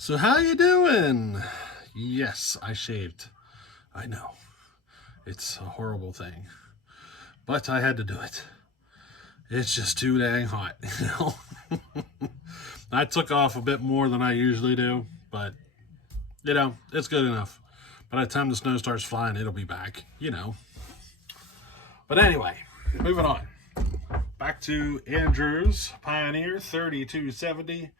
So how you doing? Yes, I shaved. I know. It's a horrible thing. But I had to do it. It's just too dang hot, you know? I took off a bit more than I usually do, but, you know, it's good enough. By the time the snow starts flying, it'll be back, you know. But anyway, moving on. Back to Andrew's Pioneer 3270.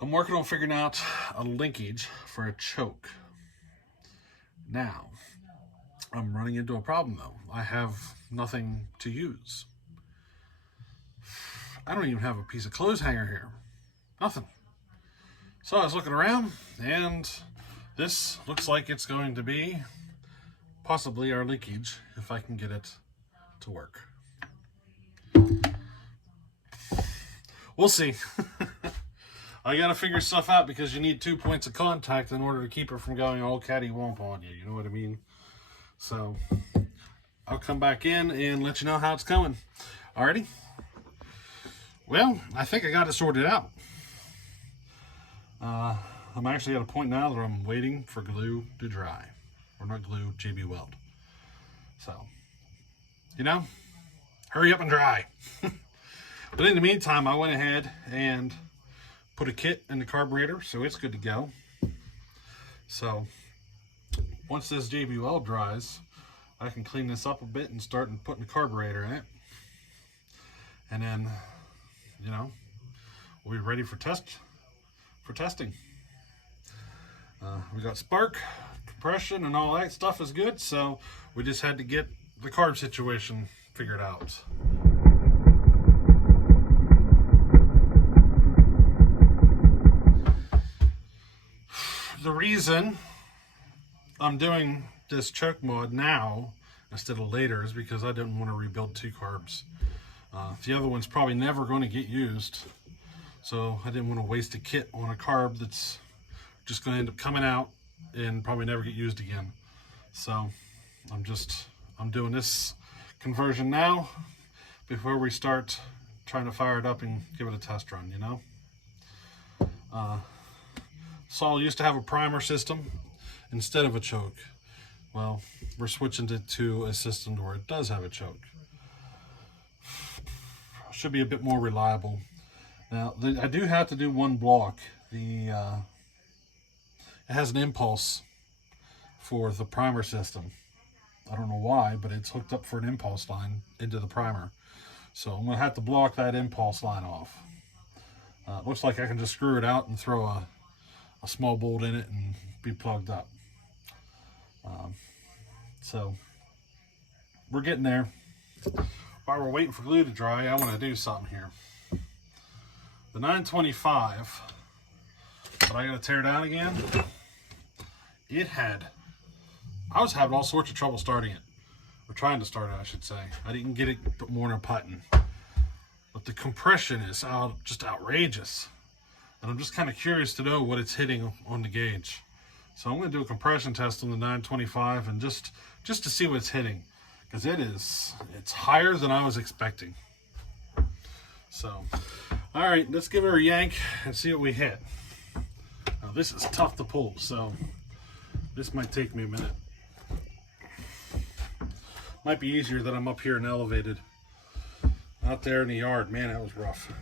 I'm working on figuring out a linkage for a choke. Now, I'm running into a problem though. I have nothing to use. I don't even have a piece of clothes hanger here. Nothing. So I was looking around, and this looks like it's going to be possibly our leakage if I can get it to work. We'll see. I gotta figure stuff out because you need 2 points of contact in order to keep it from going all cattywomp on you. You know what I mean? So I'll come back in and let you know how it's going. Alrighty? Well, I think I got it sorted out. I'm actually at a point now that I'm waiting for glue to dry. Or not glue, JB Weld. So, you know, hurry up and dry. But in the meantime, I went ahead and put a kit in the carburetor, so it's good to go. So, once this JB Weld dries, I can clean this up a bit and start putting the carburetor in it. And then, you know, we'll be ready for testing. We got spark, compression, and all that stuff is good, so we just had to get the carb situation figured out. The reason I'm doing this choke mod now instead of later is because I didn't want to rebuild 2 carbs. The other one's probably never going to get used, so I didn't want to waste a kit on a carb that's just going to end up coming out and probably never get used again. So I'm doing this conversion now before we start trying to fire it up and give it a test run, you know. Saul used to have a primer system instead of a choke. Well, we're switching it to a system where it does have a choke. Should be a bit more reliable. Now, I do have to do one block. It has an impulse for the primer system. I don't know why, but it's hooked up for an impulse line into the primer. So I'm going to have to block that impulse line off. It looks like I can just screw it out and throw a small bolt in it and be plugged up. So we're getting there. While we're waiting for glue to dry, I want to do something here. The 925 that I got to tear down again, I was having all sorts of trouble starting it. Or trying to start it, I should say. I didn't get it more than a putting. But the compression is just outrageous. And I'm just kind of curious to know what it's hitting on the gauge. So I'm going to do a compression test on the 925 and just to see what it's hitting. Because it's higher than I was expecting. So, alright, let's give her a yank and see what we hit. Now this is tough to pull, so this might take me a minute. Might be easier that I'm up here and elevated. Out there in the yard, man, that was rough.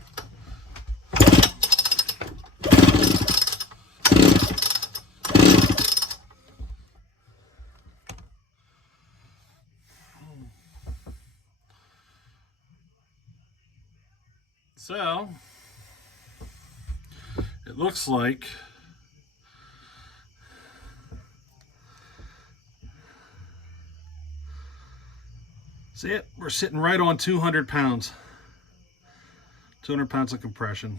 So, it looks like see it? We're sitting right on 200 pounds. 200 pounds of compression.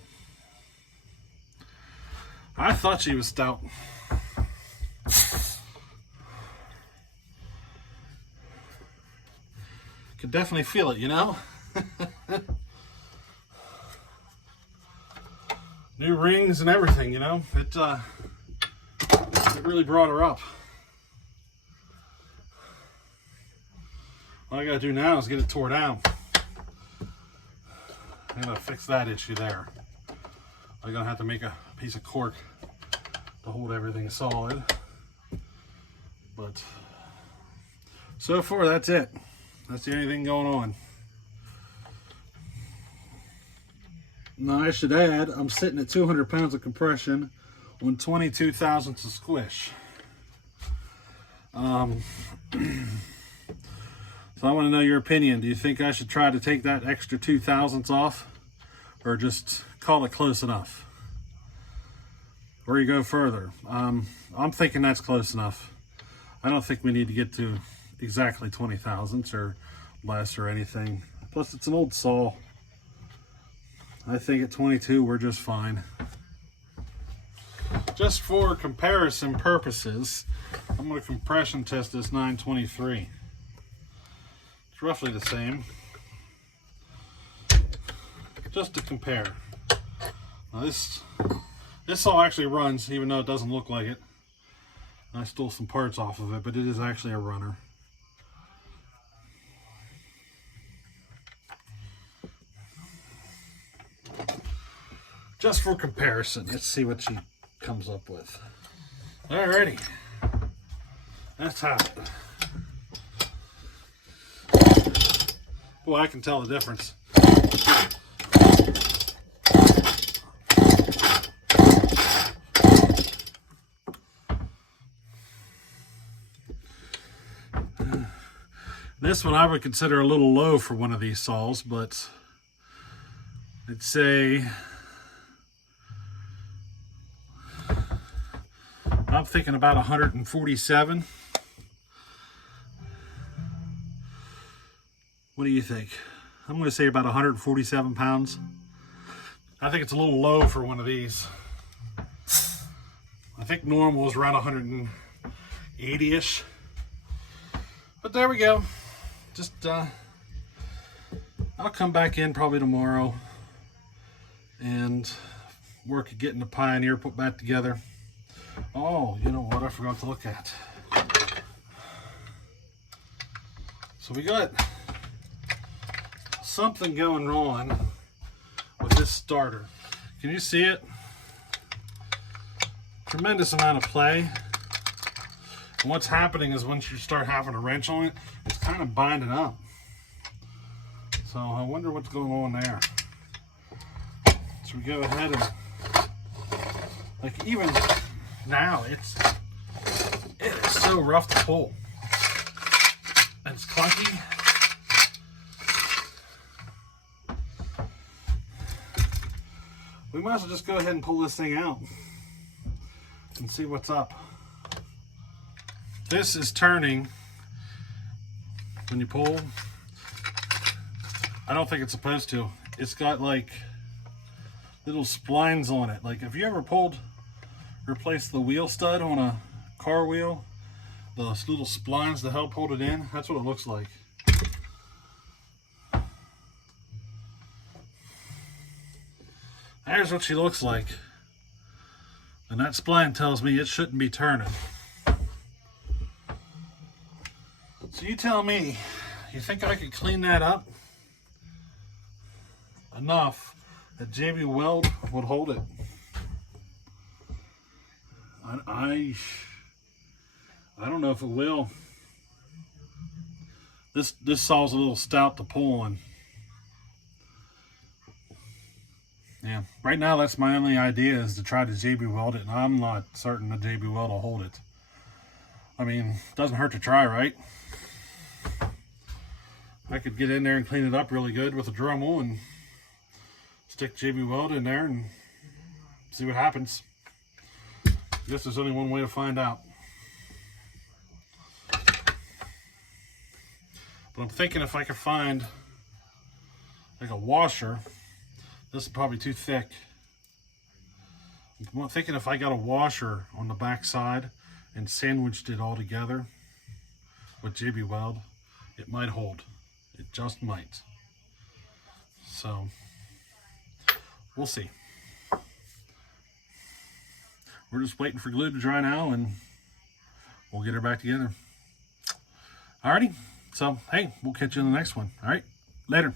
I thought she was stout. Could definitely feel it, you know? New rings and everything, you know? It really brought her up. All I gotta do now is get it tore down. I gotta fix that issue there. I'm gonna have to make a piece of cork to hold everything solid. But so far, that's it. That's the only thing going on. Now, I should add, I'm sitting at 200 pounds of compression on 22 thousandths of squish. So I want to know your opinion. Do you think I should try to take that extra 2 thousandths off, or just call it close enough? Or you go further? I'm thinking that's close enough. I don't think we need to get to exactly 20 thousandths or less or anything. Plus, it's an old saw. I think at 22 we're just fine. Just for comparison purposes, I'm going to compression test this 923. It's roughly the same. Just to compare. Now this saw actually runs, even though it doesn't look like it. I stole some parts off of it, but it is actually a runner. Just for comparison, let's see what she comes up with. Alrighty, that's hot. Boy, I can tell the difference. This one I would consider a little low for one of these saws, but I'd say I'm thinking about 147. What do you think? I'm going to say about 147 pounds. I think it's a little low for one of these. I think normal is around 180-ish. But there we go. Just, I'll come back in probably tomorrow and work at getting the Pioneer put back together. Oh, you know what I forgot to look at. So we got something going on with this starter. Can you see it? Tremendous amount of play. And what's happening is once you start having a wrench on it, it's kind of binding up. So I wonder what's going on there. So we go ahead and, like, even now it is so rough to pull. And it's clunky. We might as well just go ahead and pull this thing out and see what's up. This is turning when you pull. I don't think it's supposed to. It's got like little splines on it. Like, have you ever replaced the wheel stud on a car wheel? Those little splines to help hold it in? That's what it looks like. There's what she looks like. And that spline tells me it shouldn't be turning. So you tell me, you think I could clean that up enough that JB Weld would hold it? I don't know if it will. This saw's a little stout to pull on. Yeah, right now that's my only idea, is to try to JB Weld it, and I'm not certain that JB Weld will hold it. I mean, it doesn't hurt to try, right? I could get in there and clean it up really good with a Dremel and stick JB Weld in there and see what happens. I guess there's only one way to find out. But I'm thinking if I could find like a washer. This is probably too thick. I'm thinking if I got a washer on the back side and sandwiched it all together with JB Weld, it might hold. It just might. So, we'll see. We're just waiting for glue to dry now, and we'll get her back together. Alrighty, so hey, we'll catch you in the next one. Alright, later.